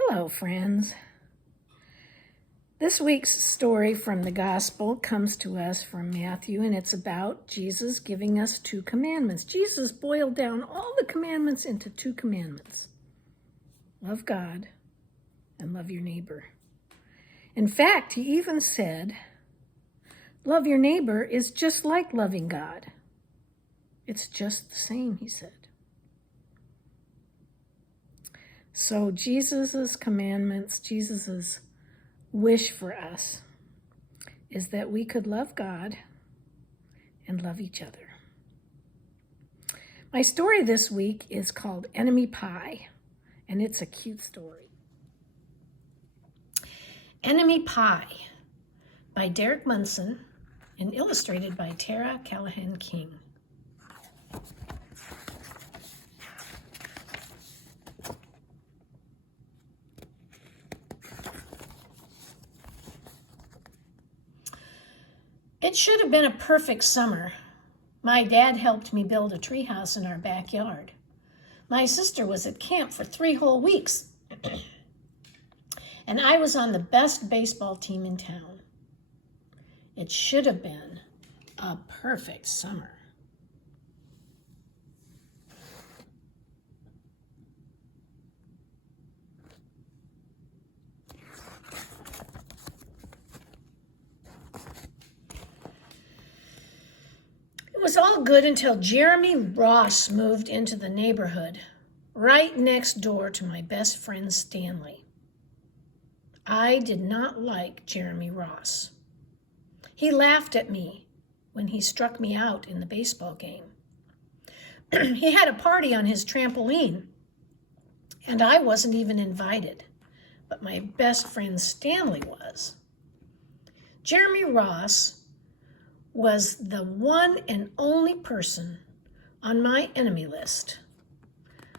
Hello, friends. This week's story from the gospel comes to us from Matthew, and it's about Jesus giving us 2 commandments. Jesus boiled down all the commandments into 2 commandments. Love God and love your neighbor. In fact, he even said, love your neighbor is just like loving God. It's just the same, he said. So Jesus's commandments, Jesus's wish for us is that we could love God and love each other. My story this week is called Enemy Pie, and it's a cute story. Enemy Pie by Derek Munson and illustrated by Tara Callahan King. It should have been a perfect summer. My dad helped me build a treehouse in our backyard. My sister was at camp for 3 whole weeks, and I was on the best baseball team in town. It should have been a perfect summer. It was all good until Jeremy Ross moved into the neighborhood, right next door to my best friend Stanley. I did not like Jeremy Ross. He laughed at me when he struck me out in the baseball game. He had a party on his trampoline, and I wasn't even invited, but my best friend Stanley was. Jeremy Ross was the one and only person on my enemy list.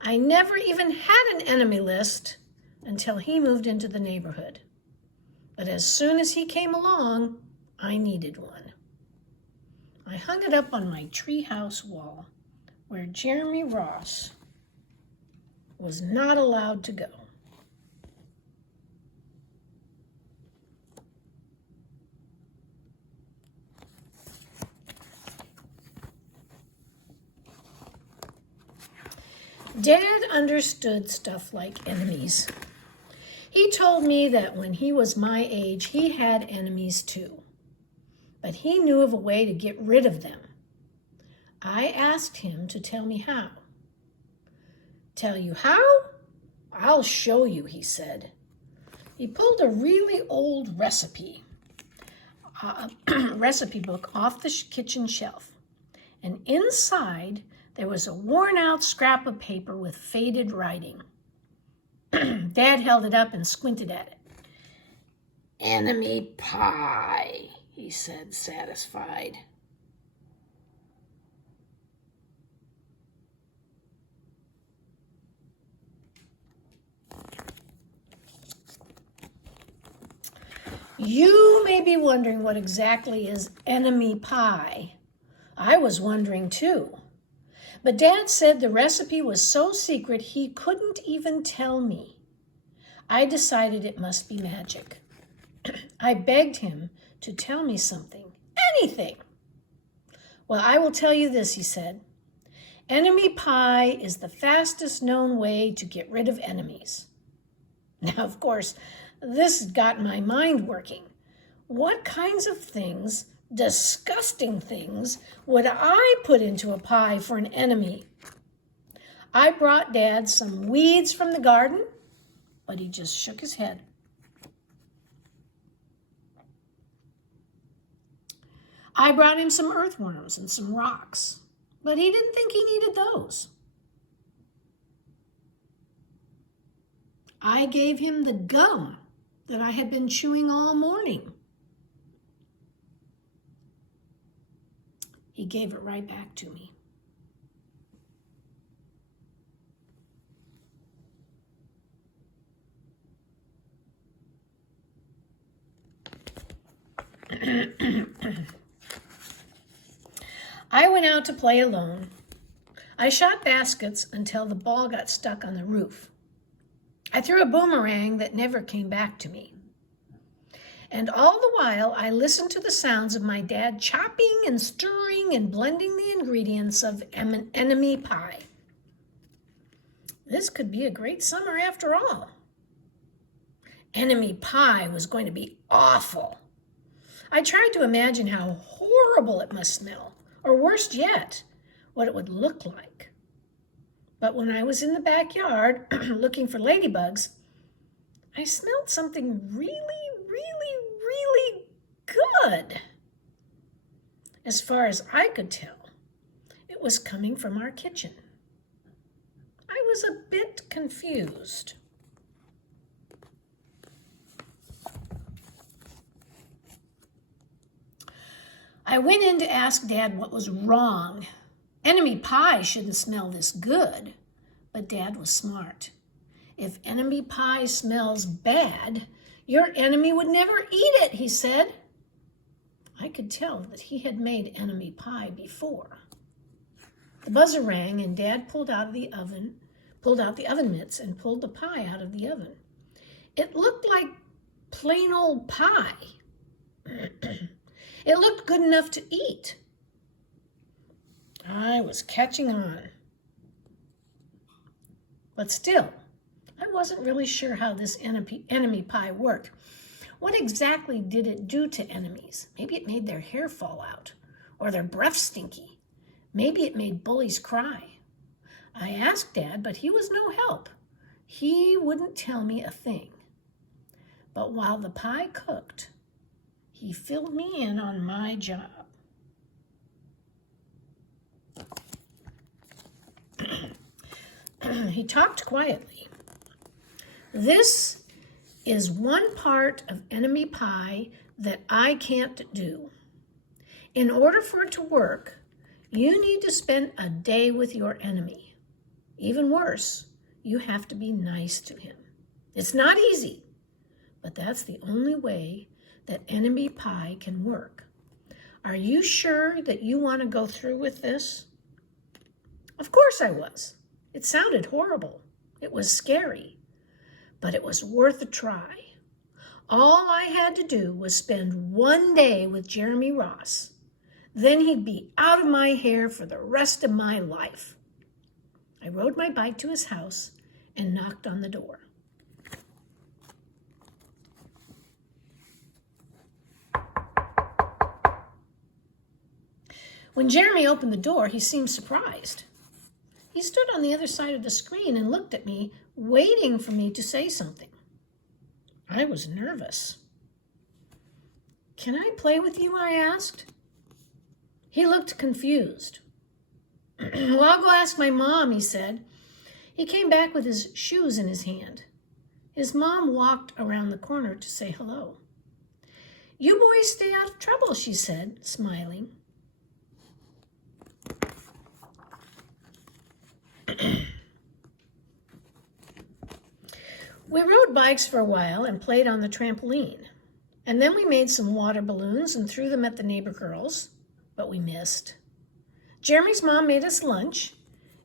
I never even had an enemy list until he moved into the neighborhood. But as soon as he came along, I needed one. I hung it up on my treehouse wall where Jeremy Ross was not allowed to go. Dad understood stuff like enemies. He told me that when he was my age, he had enemies too. But he knew of a way to get rid of them. I asked him to tell me how. Tell you how? I'll show you, he said. He pulled a really old recipe book off the kitchen shelf. And inside, there was a worn-out scrap of paper with faded writing. Dad held it up and squinted at it. Enemy pie, he said, satisfied. You may be wondering what exactly is enemy pie. I was wondering too. But Dad said the recipe was so secret he couldn't even tell me. I decided it must be magic. I begged him to tell me something, anything. Well, I will tell you this, he said. Enemy pie is the fastest known way to get rid of enemies. Now, of course, this got my mind working. What kinds of things, disgusting things, would I put into a pie for an enemy? I brought Dad some weeds from the garden, but he just shook his head. I brought him some earthworms and some rocks, but he didn't think he needed those. I gave him the gum that I had been chewing all morning. He gave it right back to me. I went out to play alone. I shot baskets until the ball got stuck on the roof. I threw a boomerang that never came back to me. And all the while, I listened to the sounds of my dad chopping and stirring and blending the ingredients of enemy pie. This could be a great summer after all. Enemy pie was going to be awful. I tried to imagine how horrible it must smell, or worse yet, what it would look like. But when I was in the backyard looking for ladybugs, I smelled something really good. As far as I could tell, it was coming from our kitchen. I was a bit confused. I went in to ask Dad what was wrong. Enemy pie shouldn't smell this good, but Dad was smart. If enemy pie smells bad, your enemy would never eat it, he said. I could tell that he had made enemy pie before. The buzzer rang and Dad pulled out the oven mitts and pulled the pie out of the oven. It looked like plain old pie. It looked good enough to eat. I was catching on. But still, I wasn't really sure how this enemy pie worked. What exactly did it do to enemies? Maybe it made their hair fall out, or their breath stinky. Maybe it made bullies cry. I asked Dad, but he was no help. He wouldn't tell me a thing. But while the pie cooked, he filled me in on my job. He talked quietly. This is one part of enemy pie that I can't do. In order for it to work, you need to spend a day with your enemy. Even worse, you have to be nice to him. It's not easy, but that's the only way that enemy pie can work. Are you sure that you want to go through with this? Of course I was. It sounded horrible. It was scary, but it was worth a try. All I had to do was spend one day with Jeremy Ross. Then he'd be out of my hair for the rest of my life. I rode my bike to his house and knocked on the door. When Jeremy opened the door, he seemed surprised. He stood on the other side of the screen and looked at me, waiting for me to say something. I was nervous. "Can I play with you?" I asked. He looked confused. "Well, I'll go ask my mom," he said. He came back with his shoes in his hand. His mom walked around the corner to say hello. "You boys stay out of trouble," she said, smiling. We rode bikes for a while and played on the trampoline. And then we made some water balloons and threw them at the neighbor girls, but we missed. Jeremy's mom made us lunch,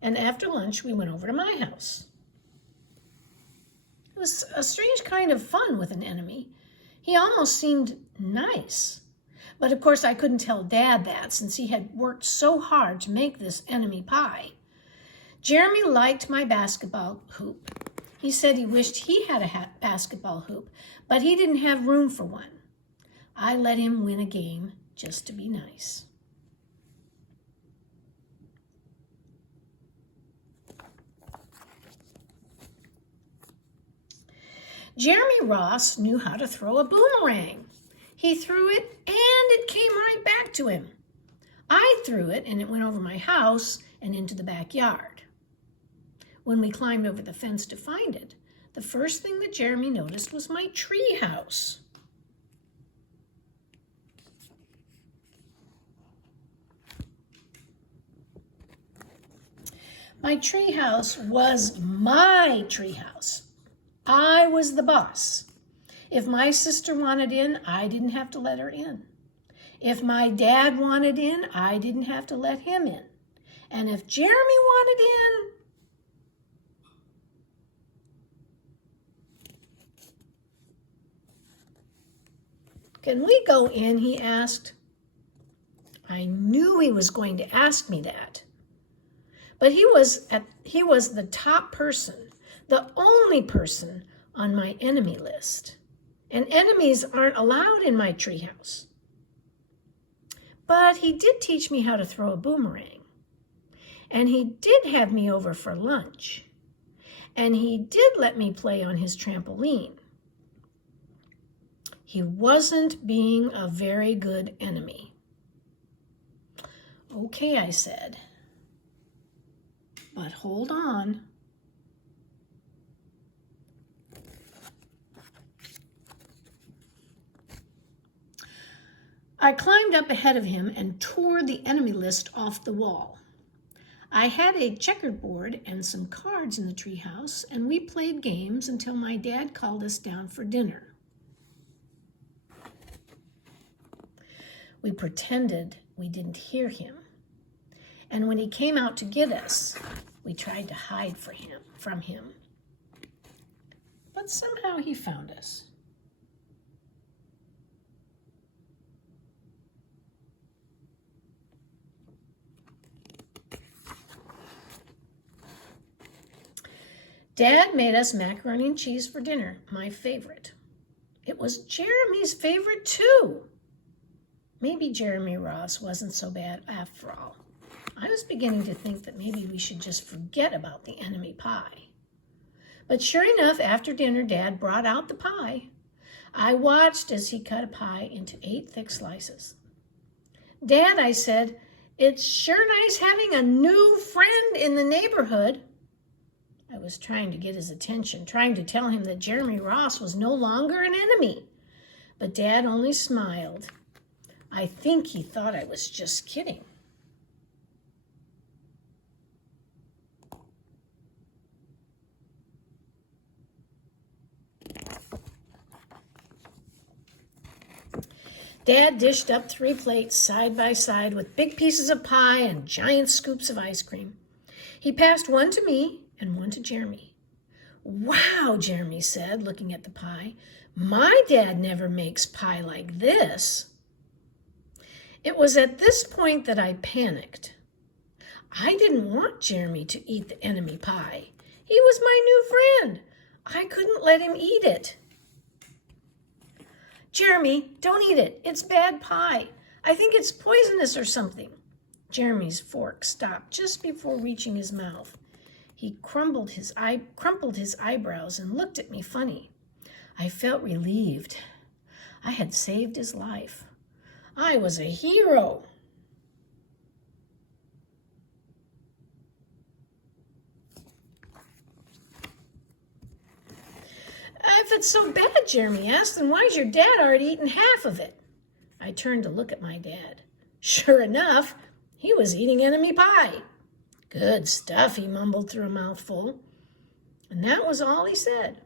and after lunch we went over to my house. It was a strange kind of fun with an enemy. He almost seemed nice. But of course I couldn't tell Dad that since he had worked so hard to make this enemy pie. Jeremy liked my basketball hoop. He said he wished he had a basketball hoop, but he didn't have room for one. I let him win a game just to be nice. Jeremy Ross knew how to throw a boomerang. He threw it and it came right back to him. I threw it and it went over my house and into the backyard. When we climbed over the fence to find it, the first thing that Jeremy noticed was my tree house. My tree house was my tree house. I was the boss. If my sister wanted in, I didn't have to let her in. If my dad wanted in, I didn't have to let him in. And if Jeremy wanted in, "Can we go in?" he asked. I knew he was going to ask me that. But he was the top person, the only person on my enemy list. And enemies aren't allowed in my treehouse. But he did teach me how to throw a boomerang. And he did have me over for lunch. And he did let me play on his trampoline. He wasn't being a very good enemy. "Okay," I said. "But hold on." I climbed up ahead of him and tore the enemy list off the wall. I had a checkered board and some cards in the treehouse, and we played games until my dad called us down for dinner. We pretended we didn't hear him. And when he came out to get us, we tried to hide from him. But somehow he found us. Dad made us macaroni and cheese for dinner, my favorite. It was Jeremy's favorite too. Maybe Jeremy Ross wasn't so bad after all. I was beginning to think that maybe we should just forget about the enemy pie. But sure enough, after dinner, Dad brought out the pie. I watched as he cut a pie into 8 thick slices. "Dad," I said, "it's sure nice having a new friend in the neighborhood." I was trying to get his attention, trying to tell him that Jeremy Ross was no longer an enemy. But Dad only smiled. I think he thought I was just kidding. Dad dished up 3 plates side by side with big pieces of pie and giant scoops of ice cream. He passed one to me and one to Jeremy. "Wow," Jeremy said, looking at the pie. "My dad never makes pie like this." It was at this point that I panicked. I didn't want Jeremy to eat the enemy pie. He was my new friend. I couldn't let him eat it. "Jeremy, don't eat it. It's bad pie. I think it's poisonous or something." Jeremy's fork stopped just before reaching his mouth. He crumpled his eyebrows and looked at me funny. I felt relieved. I had saved his life. I was a hero. "If it's so bad," Jeremy asked, "then why's your dad already eaten half of it?" I turned to look at my dad. Sure enough, he was eating enemy pie. "Good stuff," he mumbled through a mouthful. And that was all he said.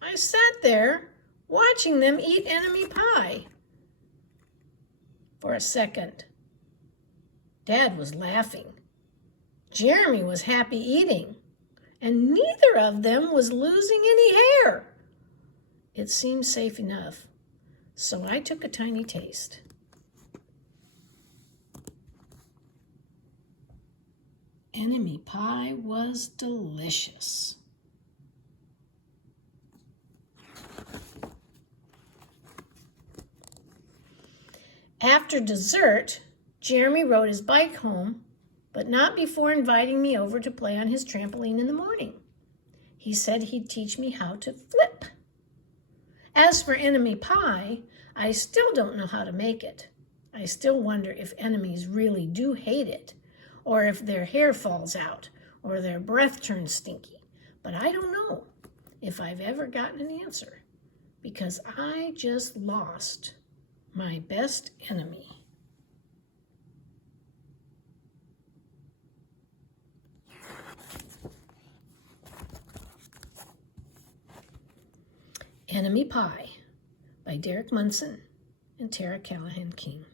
I sat there watching them eat enemy pie. For a second, Dad was laughing. Jeremy was happy eating. And neither of them was losing any hair. It seemed safe enough, so I took a tiny taste. Enemy pie was delicious. After dessert, Jeremy rode his bike home, but not before inviting me over to play on his trampoline in the morning. He said he'd teach me how to flip. As for enemy pie, I still don't know how to make it. I still wonder if enemies really do hate it, or if their hair falls out, or their breath turns stinky. But I don't know if I've ever gotten an answer, because I just lost my best enemy. Enemy Pie by Derek Munson and Tara Callahan King.